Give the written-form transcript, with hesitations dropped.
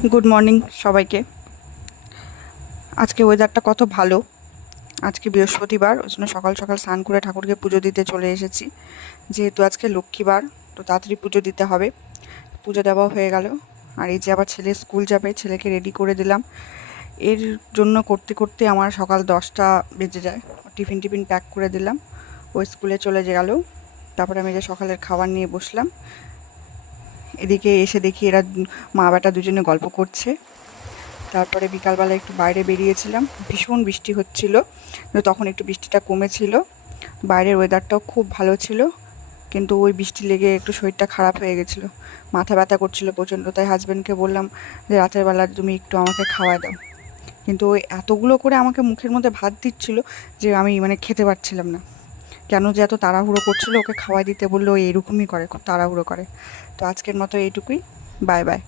Good morning সবাইকে। আজকে ওয়েদারটা কত ভালো। আজকে বৃহস্পতিবার, ওই জন্য সকাল সকাল স্নান করে ঠাকুরকে পুজো দিতে চলে এসেছি। যেহেতু আজকে লক্ষ্মীবার, তো তাড়াতাড়ি পুজো দিতে হবে। পুজো দেওয়া হয়ে গেল। আর এই যে আবার ছেলে স্কুল যাবে, ছেলেকে রেডি করে দিলাম। এর জন্য করতে করতে আমার সকাল 10টা বেজে যায়। টিফিন টিফিন প্যাক করে দিলাম, ও স্কুলে চলে গেল। তারপরে আমি যে সকালের খাবার নিয়ে বসলাম। এদিকে এসে দেখি এরা মা বেটা দুজনে গল্প করছে। তারপরে বিকালবেলা একটু বাইরে বেরিয়েছিলাম, ভীষণ বৃষ্টি হচ্ছিল, কিন্তু তখন একটু বৃষ্টিটা কমেছিল। বাইরের ওয়েদারটাও খুব ভালো ছিল, কিন্তু ওই বৃষ্টি লেগে একটু শরীরটা খারাপ হয়ে গেছিলো, মাথা ব্যথা করছিল প্রচণ্ড। তাই হাজব্যান্ডকে বললাম যে রাতের বেলা তুমি একটু আমাকে খাওয়ায় দাও। কিন্তু ওই এতগুলো করে আমাকে মুখের মধ্যে ভাত দিচ্ছিল যে আমি খেতে পারছিলাম না। কেন যে এত তাড়াহুড়ো করছিল, ওকে খাওয়াই দিতে বললো, ও এরকমই করে, খুব তাড়াহুড়ো করে। তো আজকের মতো এইটুকুই। Bye bye.